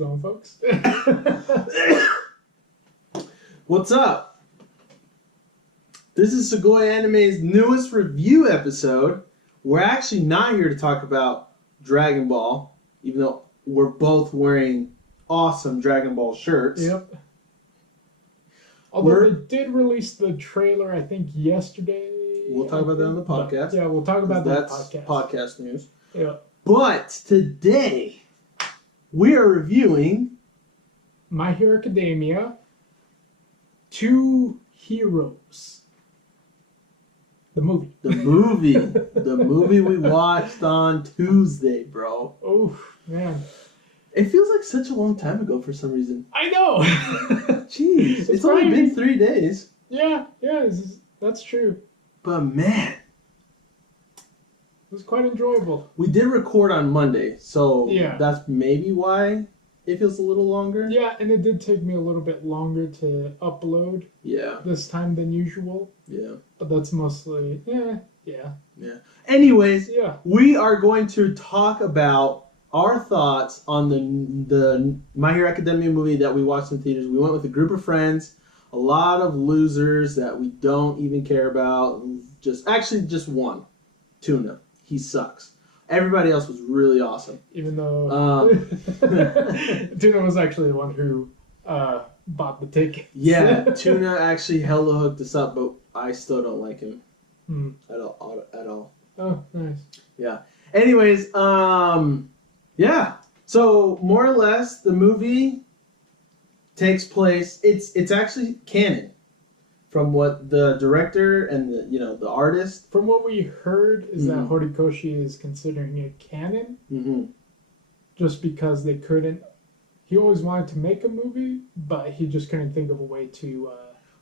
it going, folks? What's up? This is Sugoi Anime's newest review episode. We're actually not here to talk about Dragon Ball, even though we're both wearing awesome Dragon Ball shirts. Yep. Although they did release the trailer, I think, yesterday. We'll talk about that on the podcast. Yeah, we'll talk about that on the podcast. podcast. Podcast news. Yeah. But today, we are reviewing My Hero Academia, Two Heroes. The movie. The movie we watched on Tuesday, bro. Oh, man. It feels like such a long time ago for some reason. I know. Jeez, it's only been 3 days. Yeah, that's true. But man, it was quite enjoyable. We did record on Monday, so yeah. That's maybe why it feels a little longer. Yeah, and it did take me a little bit longer to upload. Yeah. This time than usual. Yeah. But that's mostly, yeah. Anyways, yeah. We are going to talk about our thoughts on the My Hero Academia movie that we watched in theaters. We went with a group of friends, a lot of losers that we don't even care about. Just one, Tuna. He sucks. Everybody else was really awesome. Even though Tuna was actually the one who bought the ticket. Yeah, Tuna actually hella hooked us up, but I still don't like him at all. Oh, nice. Yeah. Anyways, yeah. So more or less, the movie takes place. It's actually canon, from what the director and the artist. From what we heard, is that Horikoshi is considering it canon, just because they couldn't. He always wanted to make a movie, but he just couldn't think of a way to.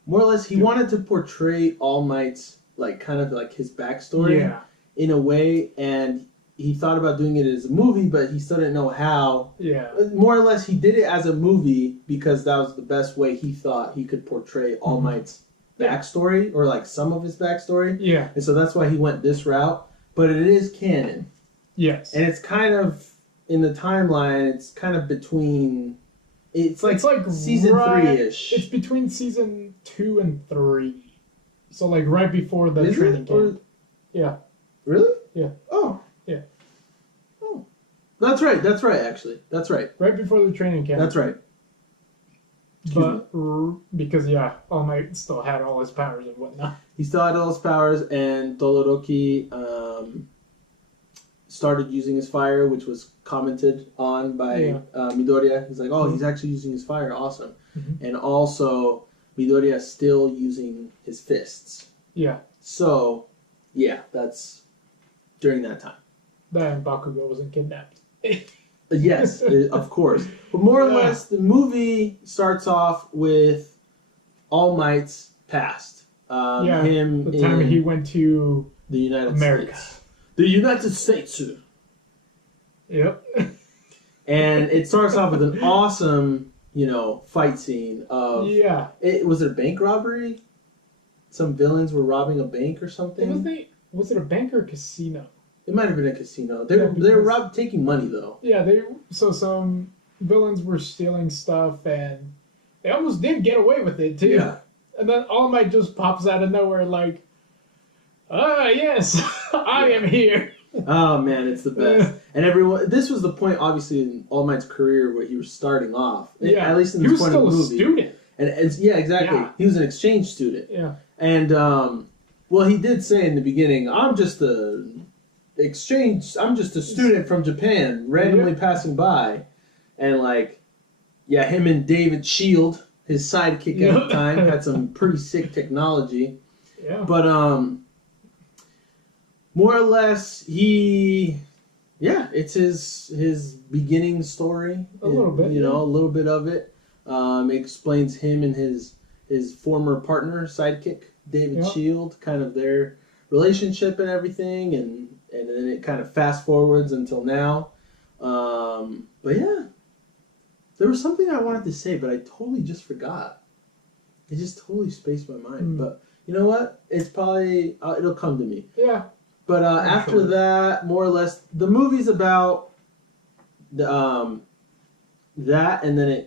More or less, he wanted to portray All Might's kind of his backstory in a way, and he thought about doing it as a movie, but he still didn't know how. Yeah. More or less, he did it as a movie because that was the best way he thought he could portray All Might's backstory, or some of his backstory. Yeah. And so that's why he went this route. But it is canon. Yes. And it's kind of, in the timeline, it's kind of between... It's like season 3-ish. It's between season 2 and 3. So right before the training camp. Yeah. Really? Yeah. Oh. Yeah. Oh. That's right, actually. That's right. Right before the training camp. That's right. But because All Might still had all his powers and whatnot. He still had all his powers, and Todoroki started using his fire, which was commented on by Midoriya. He's like, oh, he's actually using his fire, awesome. And also, Midoriya still using his fists. Yeah. So, yeah, that's during that time. Then Bakugo wasn't kidnapped. Yes, of course. But more or less, the movie starts off with All Might's past. Him the time he went to the United States. The United States. Yep. And it starts off with an awesome, fight scene of... Yeah. Was it a bank robbery? Some villains were robbing a bank or something? Was it a bank or a casino? It might have been a casino. They were taking money, though. Yeah, so some villains were stealing stuff, and they almost did get away with it, too. Yeah. And then All Might just pops out of nowhere yes, I am here. Oh, man, it's the best. And this was the point, obviously, in All Might's career where he was starting off. Yeah. At least in this point of the movie. He was still a student. And exactly. Yeah. He was an exchange student. Yeah. And, he did say in the beginning, I'm just a student from Japan, randomly passing by. And, him and David Shield, his sidekick at the time, had some pretty sick technology. Yeah. But, more or less, it's his beginning story. A little bit. A little bit of it. It explains him and his former partner, sidekick, David Shield, kind of their relationship and everything, and then it kind of fast forwards until now. But yeah, there was something I wanted to say, but I totally just forgot. It just totally spaced my mind. But you know what? It's probably it'll come to me. Yeah. But after that, more or less, the movie's about the that, and then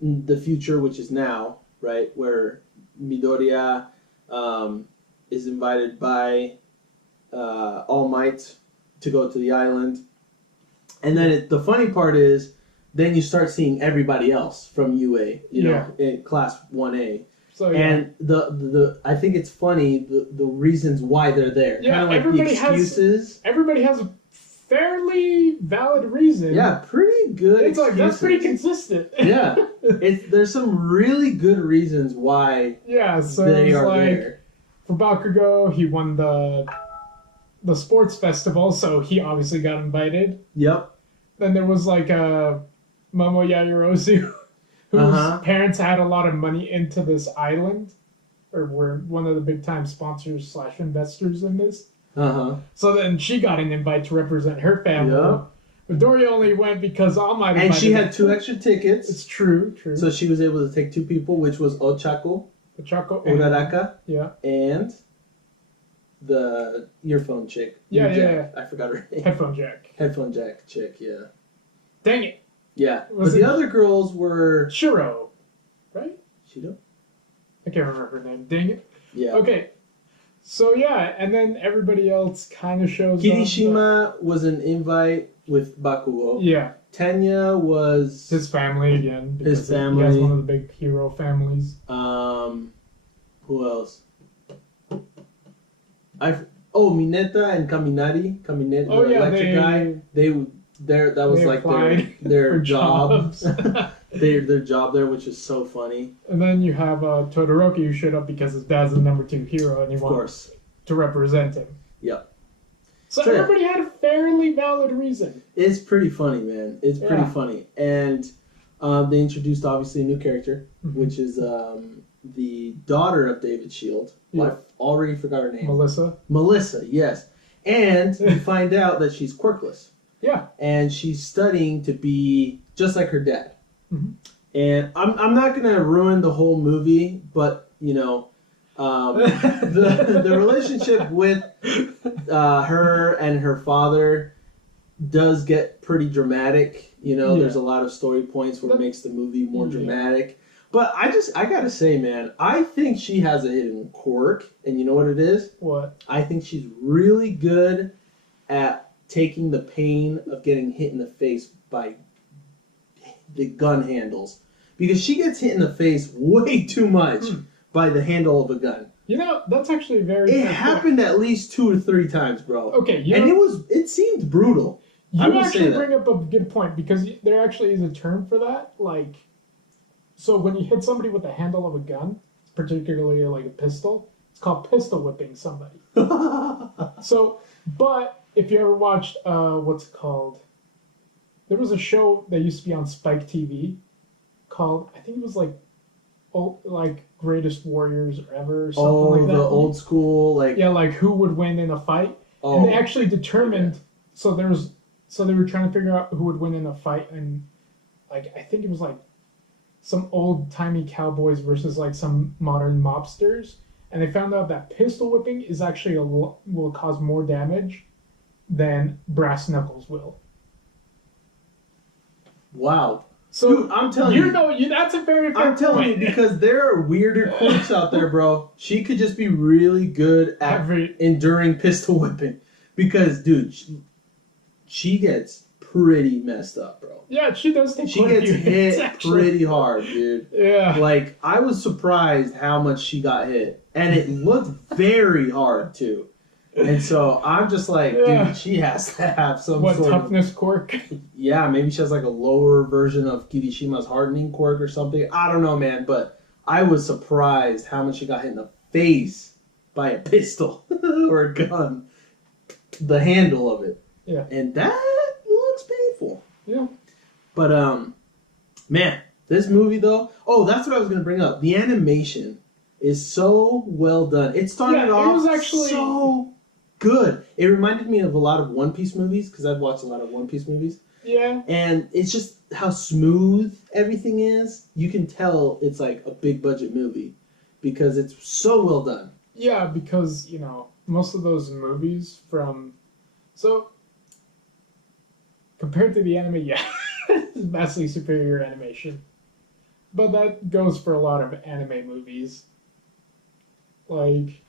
the future, which is now, right, where Midoriya is invited by All Might to go to the island. And then the funny part is, then you start seeing everybody else from UA, you know, in class 1A. So, and the I think it's funny the reasons why they're there. Yeah, kind of like the excuses. Everybody has a fairly valid reason. Yeah, pretty good. It's excuses. Like that's pretty consistent. Yeah, there's some really good reasons why. Yeah, so they are like, there. For Bakugo, he won the sports festival, so he obviously got invited. Yep. Then there was like Momo Yaoyorozu, whose parents had a lot of money into this island, or were one of the big time sponsors / investors in this. So then she got an invite to represent her family. Yep. But Dory only went because All Might invited her. And she had 2 extra tickets. It's true. So she was able to take 2 people, which was Ochako, Uraraka, and the earphone chick. Yeah. I forgot her name. Headphone Jack chick, yeah. Dang it. Yeah. But the other girls were... Shiro, right? Shido? I can't remember her name. Dang it. Yeah. Okay. So yeah, and then everybody else kind of shows Kirishima up. Was an invite with Bakugo. Yeah. Tenya was... his family again. His family. He has one of the big hero families. Who else? Mineta and Kaminari. Kaminari, the electric guy. That was like their job. their job there, which is so funny. And then you have Todoroki, who showed up because his dad's the number 2 hero, and he wants to represent him. Yep. So everybody had a fairly valid reason. It's pretty funny, man. It's pretty funny. And they introduced, obviously, a new character, which is the daughter of David Shield. Yeah. I already forgot her name. Melissa, yes. And you find out that she's quirkless. Yeah. And she's studying to be just like her dad. And I'm not going to ruin the whole movie, but, you know, the relationship with her and her father does get pretty dramatic. You know, there's a lot of story points where it makes the movie more dramatic. But I gotta say, man, I think she has a hidden quirk, and you know what it is? What? I think she's really good at taking the pain of getting hit in the face by the gun handles. Because she gets hit in the face way too much by the handle of a gun. You know, that's actually It happened at least 2 or 3 times, bro. Okay, it seemed brutal. You actually bring up a good point, because there actually is a term for that. Like, so when you hit somebody with the handle of a gun, particularly like a pistol, it's called pistol whipping somebody. So, but if you ever watched, what's it called? There was a show that used to be on Spike TV called, I think it was like Greatest Warriors Ever or something like that. The old school, like who would win in a fight. And they actually determined, so they were trying to figure out who would win in a fight, and like I think it was like some old-timey cowboys versus like some modern mobsters, and they found out that pistol whipping is actually will cause more damage than brass knuckles will. Wow. So dude, I'm telling you, that's a very fair I'm telling point. you, because there are weirder quirks out there, bro. She could just be really good at enduring pistol whipping, because dude, she gets pretty messed up, bro. Yeah, she does take She gets hit pretty hard, dude. Yeah. Like, I was surprised how much she got hit. And it looked very hard, too. And so, I'm just like, dude, she has to have some sort of... toughness quirk? Yeah, maybe she has like a lower version of Kirishima's hardening quirk or something. I don't know, man. But I was surprised how much she got hit in the face by a pistol or a gun. The handle of it. Yeah. And that looks painful. Yeah. But, man, this movie, though... Oh, that's what I was going to bring up. The animation is so well done. It started off was actually... so good. It reminded me of a lot of One Piece movies, because I've watched a lot of One Piece movies. Yeah. And it's just how smooth everything is. You can tell it's like a big-budget movie, because it's so well done. Yeah, because, you know, most of those movies from... So... Compared to the anime, yeah. vastly superior animation. But that goes for a lot of anime movies. Like,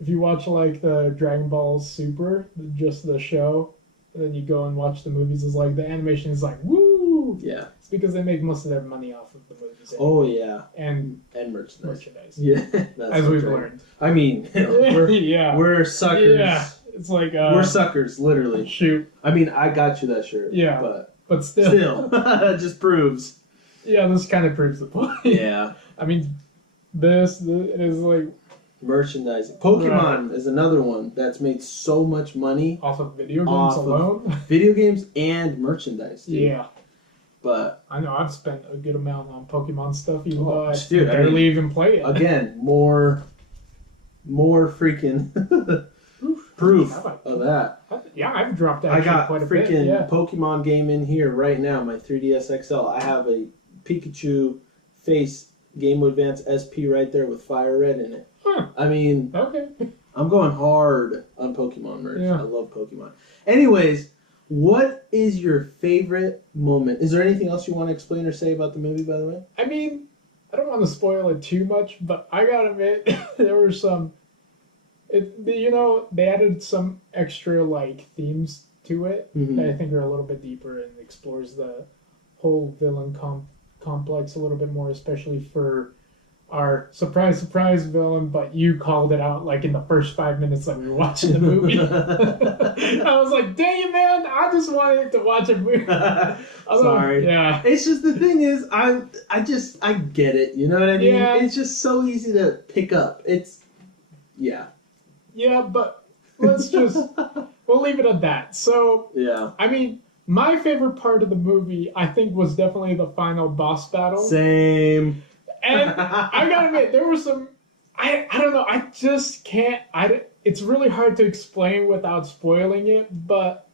if you watch like the Dragon Ball Super, just the show, and then you go and watch the movies, it's like the animation is like woo. Yeah. It's because they make most of their money off of the movies. Anyway. Oh yeah. And merchandise. merchandise. Yeah. As we've learned. I mean, we're suckers. Yeah. It's like we're suckers, literally. Shoot. I mean, I got you that shirt. Yeah. But still. It just proves. Yeah, this kind of proves the point. Yeah. I mean, this is like merchandising. Pokemon is another one that's made so much money off of video games alone. Video games and merchandise. Dude. Yeah. But I know I've spent a good amount on Pokemon stuff, even though I dude, barely even play it. Again, more freaking proof of that. Yeah, I've dropped I got quite a freaking bit. Yeah. Pokemon game in here right now. My 3DS XL. I have a Pikachu face Game Boy Advance SP right there with Fire Red in it. Huh. I mean, okay. I'm going hard on Pokemon merch. Yeah. I love Pokemon. Anyways, what is your favorite moment? Is there anything else you want to explain or say about the movie, by the way? I mean, I don't want to spoil it too much, but I gotta admit, there were some. They added some extra like themes to it that I think are a little bit deeper and explores the whole villain complex a little bit more, especially for our surprise villain, but you called it out like in the first 5 minutes that we were watching the movie. I was like, dang it, man, I just wanted to watch a movie. Sorry. Yeah. It's just the thing is, I get it. You know what I mean? Yeah. It's just so easy to pick up. Yeah. Yeah, but let's just, we'll leave it at that. So, yeah. I mean, my favorite part of the movie, I think, was definitely the final boss battle. Same. And I gotta admit, there were some, I don't know, I just can't, it's really hard to explain without spoiling it, but,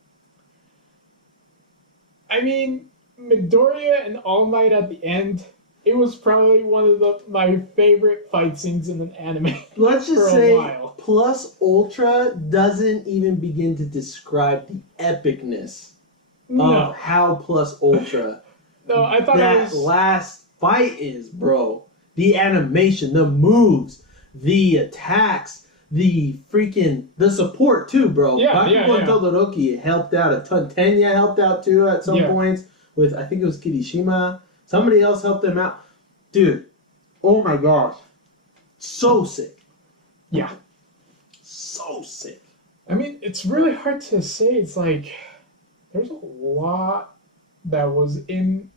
I mean, Midoriya and All Might at the end, it was probably one of my favorite fight scenes in an anime. Let's just for a say, while. Plus Ultra doesn't even begin to describe the epicness of how Plus Ultra No, I thought that last fight is, bro. The animation, the moves, the attacks, the support too, bro. Bakugo and Todoroki helped out a ton. Tenya helped out too at some points with, I think it was Kirishima. Somebody else helped them out. Dude, oh my gosh. So sick. Yeah. So sick. I mean, it's really hard to say. It's like, there's a lot that was in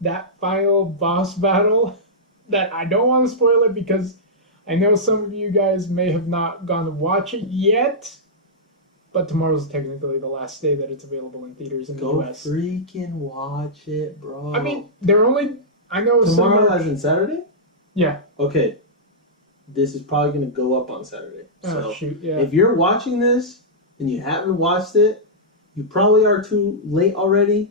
that final boss battle that I don't want to spoil it because I know some of you guys may have not gone to watch it yet, but tomorrow's technically the last day that it's available in theaters in the US. Go freaking watch it, bro. I mean, I know tomorrow as in Saturday? Yeah. Okay. This is probably going to go up on Saturday. So shoot, yeah. If you're watching this and you haven't watched it, you probably are too late already.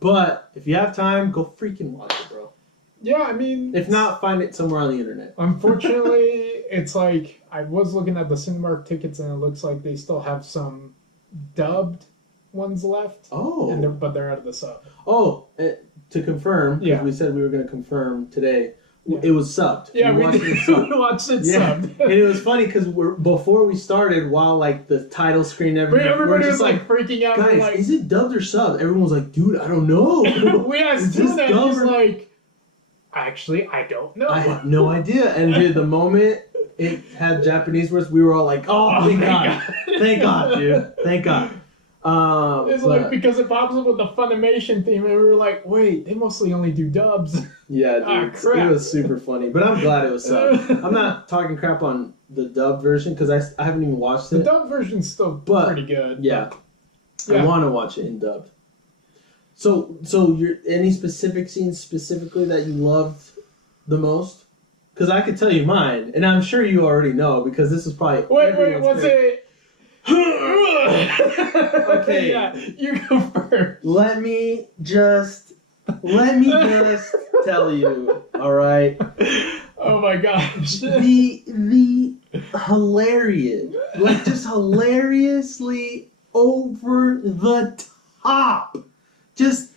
But if you have time, go freaking watch it, bro. Yeah, I mean... If not, find it somewhere on the internet. Unfortunately, it's like, I was looking at the Cinemark tickets and it looks like they still have some dubbed ones left. Oh. But they're out of the sub. Oh, to confirm, because we said we were going to confirm today, Yeah. It was subbed. Yeah, we watched it subbed. And it was funny because before we started, while like the title screen, everybody was like freaking out. Guys, like, is it dubbed or subbed? Everyone was like, dude, I don't know. We asked Tuna and he's like, actually, I don't know. I have no idea. And dude, the moment it had Japanese words, we were all like, oh, thank God. Thank God, dude. Thank God. It's like because it pops up with the Funimation theme, and we were like, "Wait, they mostly only do dubs." Yeah, dude, it was super funny, but I'm glad it was subbed. I'm not talking crap on the dub version because I haven't even watched it. The dub version's still pretty good. Yeah, I want to watch it in dubbed. So any specific scenes specifically that you loved the most? Because I could tell you mine, and I'm sure you already know because this is probably wait, what's it? Okay. Yeah, you go first. Let me just tell you, all right? Oh my gosh. The hilarious, like just hilariously over the top, just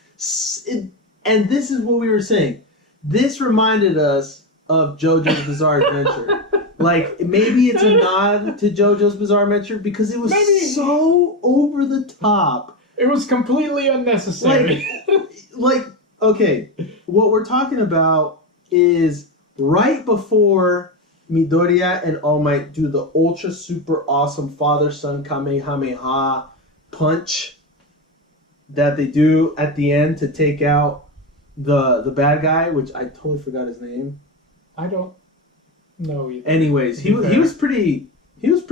And this is what we were saying. This reminded us of JoJo's Bizarre Adventure. Like, maybe it's a nod to JoJo's Bizarre Adventure because it was so over the top. It was completely unnecessary. Okay, what we're talking about is right before Midoriya and All Might do the ultra super awesome father-son Kamehameha punch that they do at the end to take out the bad guy, which I totally forgot his name. I don't know either. Anyways, he was pretty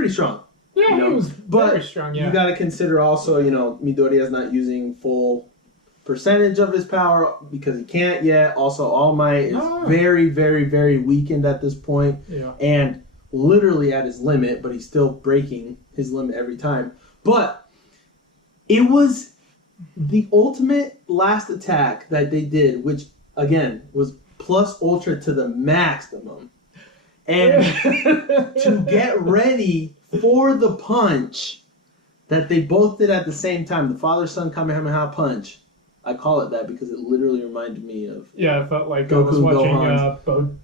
strong. Yeah, he was very strong. Yeah, you got to consider also, Midoriya's not using full percentage of his power because he can't yet. Also, All Might is very, very, very weakened at this point, and literally at his limit, but he's still breaking his limit every time. But it was the ultimate last attack that they did, which again was plus ultra to the maximum, and to get ready for the punch that they both did at the same time, the father-son Kamehameha punch. I call it that because it literally reminded me of... Yeah, I felt like Goku, I was watching,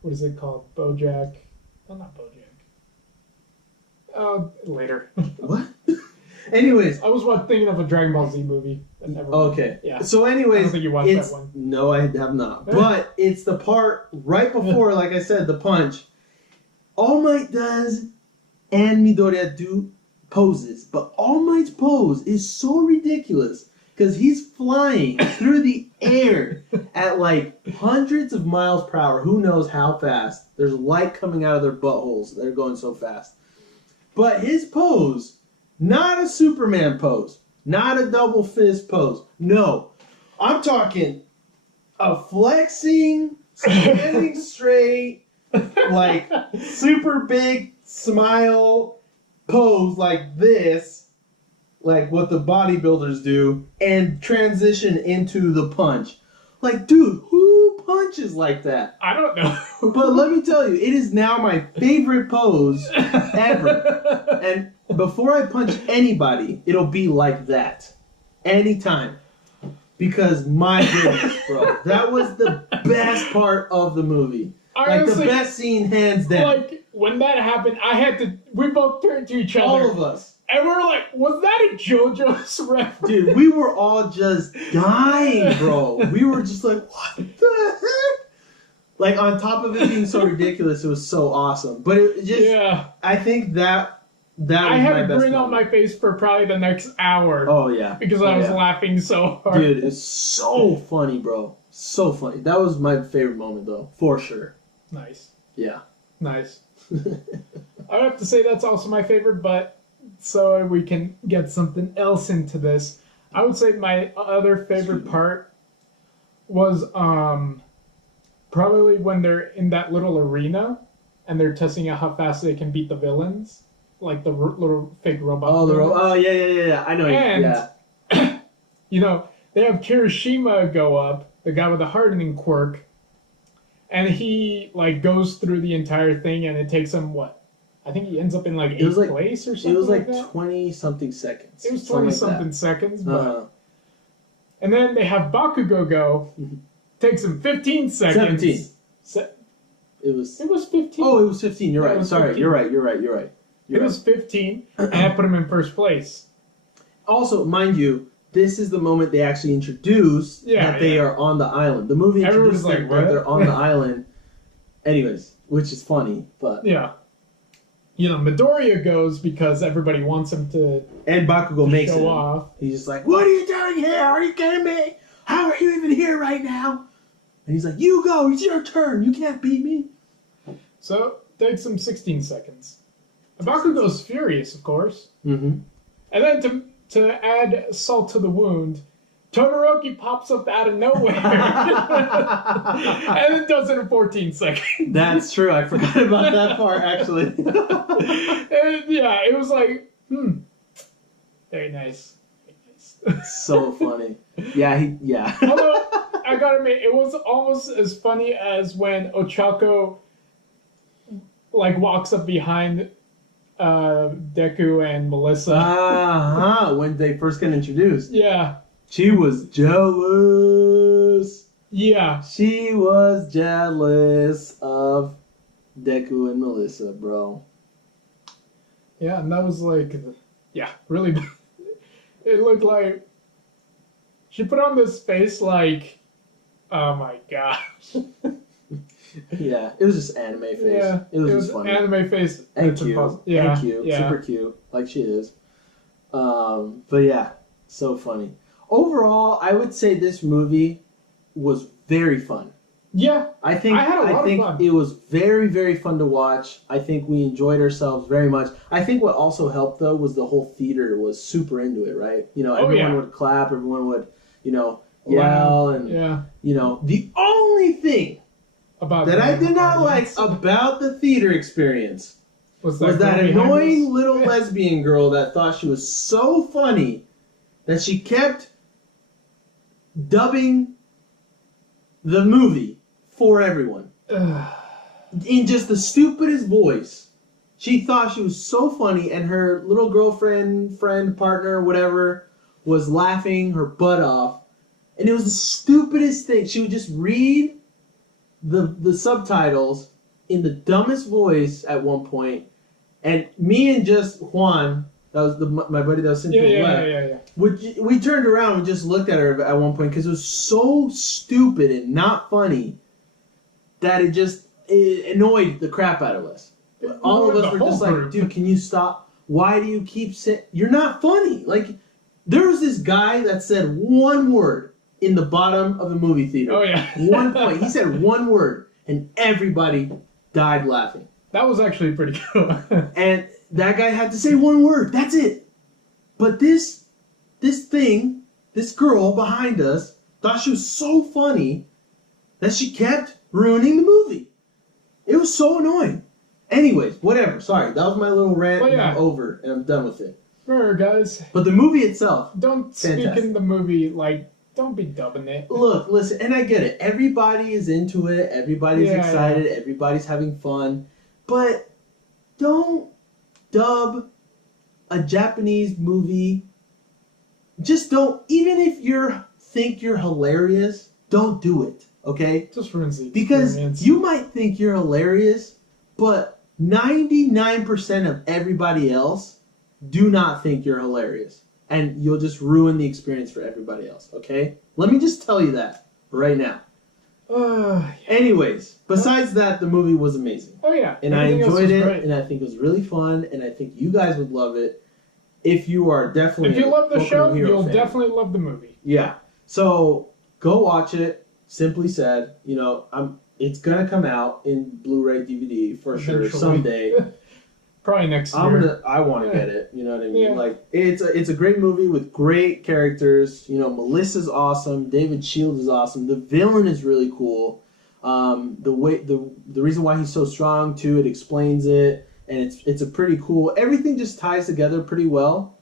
what is it called? BoJack? Oh, not BoJack. Later. What? Anyways. I was thinking of a Dragon Ball Z movie. Okay. Yeah. So anyways... I don't think you watched that one. No, I have not. But it's the part right before, like I said, the punch. All Might does and Midoriya do poses. But All Might's pose is so ridiculous. Because he's flying through the air at like hundreds of miles per hour. Who knows how fast. There's light coming out of their buttholes. They're going so fast. But his pose, not a Superman pose. Not a double fist pose. No. I'm talking a flexing, standing straight, like super big smile pose like this. Like what the bodybuilders do, and transition into the punch. Like, dude, who punches like that? I don't know. But let me tell you, it is now my favorite pose ever. And before I punch anybody, it'll be like that. Anytime. Because my goodness, bro. That was the best part of the movie. Honestly, like the best scene, hands down. Like, when that happened, we both turned to each other. All of us. And we're like, was that a JoJo's reference? Dude, we were all just dying, bro. We were just like, what the heck? Like, on top of it being so ridiculous, it was so awesome. But it just, I think that was my best I had a grin on my face for probably the next hour. Oh, yeah. Because I was laughing so hard. Dude, it's so funny, bro. So funny. That was my favorite moment, though. For sure. Nice. Yeah. Nice. I would have to say that's also my favorite, but... So we can get something else into this. I would say my other favorite part was probably when they're in that little arena and they're testing out how fast they can beat the villains, like the little fake robot. Oh, yeah. I know. And they have Kirishima go up, the guy with the hardening quirk, and he like goes through the entire thing, and it takes him what? I think he ends up in like 8th place or something. It was like that. 20-something seconds. It was 20-something seconds. But... And then they have Bakugo go. Takes him 15 seconds. 17. It was 15. Oh, it was 15. You're right. Sorry. 15. You're right. It was 15, and I put him in first place. Also, mind you, this is the moment they actually introduce that they are on the island. The movie introduces that they're on the island. Anyways, which is funny, but... Yeah. Midoriya goes because everybody wants him to... And Bakugo makes show him. Off. He's just like, what are you doing here? Are you kidding me? How are you even here right now? And he's like, you go. It's your turn. You can't beat me. So, takes him 16 seconds. And Bakugo's furious, of course. Mm-hmm. And then to add salt to the wound, Todoroki pops up out of nowhere. And it does it in 14 seconds. That's true. I forgot about that part, actually. And, yeah, it was like, very nice. So funny. Yeah. Although, I gotta admit, it was almost as funny as when Ochako, like, walks up behind Deku and Melissa. When they first get introduced. Yeah. She was jealous. Yeah. She was jealous of Deku and Melissa, bro. Yeah, and that was like, yeah, really. It looked like she put on this face like, oh my gosh. Yeah, it was just anime face. Yeah, it was just funny. anime face. And It's cute. impossible. Yeah, And cute. yeah. Super cute. Like she is. But yeah, so funny. Overall, I would say this movie was very fun. Yeah, I think I had a lot of fun. it was very, very fun to watch. I think we enjoyed ourselves very much. I think what also helped though was the whole theater was super into it, right? You know, everyone would clap, everyone would, yell, and yeah. The only thing About that I did not audience. like about the theater experience was that girl behind annoying us? little lesbian girl that thought she was so funny that she kept dubbing the movie for everyone in just the stupidest voice. She thought she was so funny, and her little girlfriend, friend, partner, whatever, was laughing her butt off. And it was the stupidest thing. She would just read the subtitles in the dumbest voice at one point, and me and just Juan, that was my buddy that was sitting to the left. We turned around and just looked at her at one point because it was so stupid and not funny that it annoyed the crap out of us. All of us were just like, dude, can you stop? Why do you keep saying you're not funny? Like, there was this guy that said one word in the bottom of the movie theater. Oh yeah. One point. He said one word, and everybody died laughing. That was actually pretty cool. And that guy had to say one word. That's it. But this girl behind us thought she was so funny that she kept ruining the movie. It was so annoying. Anyways, whatever. Sorry, that was my little rant. Well, yeah. And I'm over, and I'm done with it. Remember, guys. But the movie itself, don't fantastic. Speak in the movie like. Don't be dubbing it. Look, listen, and I get it. Everybody is into it. Everybody's excited. Yeah. Everybody's having fun. But don't dub a Japanese movie. Just don't. Even if you think you're hilarious, don't do it. Okay? Just ruins the experience. Because you might think you're hilarious, but 99% of everybody else do not think you're hilarious. And you'll just ruin the experience for everybody else, okay? Let me just tell you that right now. Anyways, besides that, the movie was amazing. Oh, yeah. And I enjoyed it, and I think it was really fun, and I think you guys would love it if you are definitely If you love the show, you'll fan. definitely love the movie. Yeah. So, go watch it. Simply said, it's going to come out in Blu-ray DVD for sure someday. Probably next year. I want to get it. You know what I mean? Yeah. Like it's a great movie with great characters. Melissa's awesome. David Shield is awesome. The villain is really cool. The reason why he's so strong too, it explains it, and it's a pretty cool. Everything just ties together pretty well.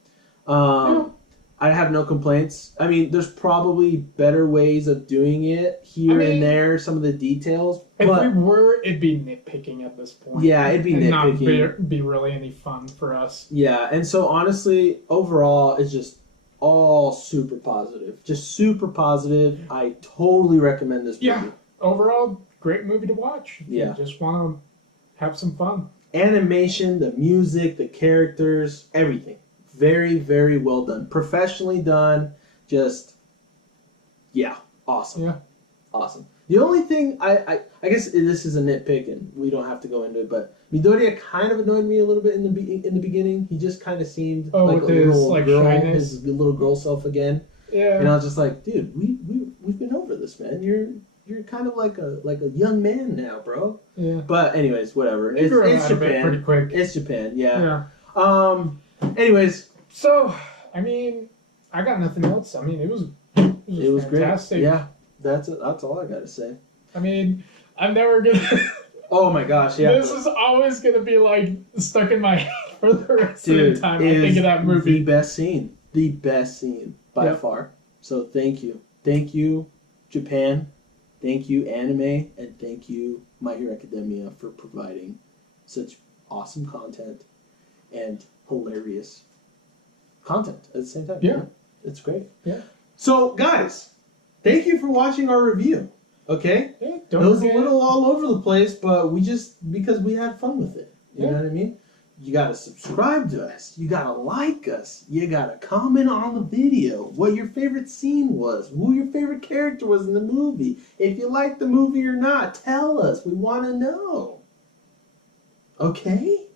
I have no complaints. I mean, there's probably better ways of doing it here and there, some of the details. If we were, it'd be nitpicking at this point. Yeah, it'd be nitpicking. Not be really any fun for us. Yeah, and so honestly, overall, it's just all super positive. Just super positive. I totally recommend this movie. Yeah, overall, great movie to watch. Yeah. You just want to have some fun. Animation, the music, the characters, everything. Very, very well done. Professionally done. Just, awesome. Yeah. Awesome. The only thing, I guess this is a nitpick, and we don't have to go into it, but Midoriya kind of annoyed me a little bit in the beginning. He just kind of seemed like a little girl, shyness. his little girl self again. Yeah. And I was just like, dude, we've been over this, man. You're kind of like a young man now, bro. Yeah. But anyways, whatever. It's Japan. Pretty quick. It's Japan. Yeah. Anyways. So, I mean, I got nothing else. I mean, it was fantastic. Great. Yeah. That's all I gotta say. I mean, I'm never gonna. Oh my gosh! Yeah. This is always gonna be like stuck in my head for the rest of the time I think of that movie. The best scene by far. So thank you, Japan, thank you, anime, and thank you, My Hero Academia, for providing such awesome content and hilarious content at the same time. Yeah. It's great. Yeah. So guys. thank you for watching our review. Okay? Yeah, It was a little all over the place, but because we had fun with it. You know what I mean? You gotta subscribe to us. You gotta like us. You gotta comment on the video what your favorite scene was, who your favorite character was in the movie. If you like the movie or not, tell us. We want to know. Okay?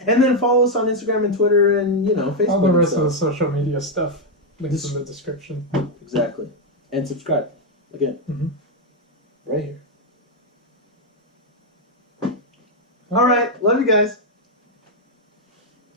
And then follow us on Instagram and Twitter and, Facebook. All the rest of the social media stuff. Links in the description. Exactly. And subscribe. Again. Mm-hmm. Right here. All right. Love you guys.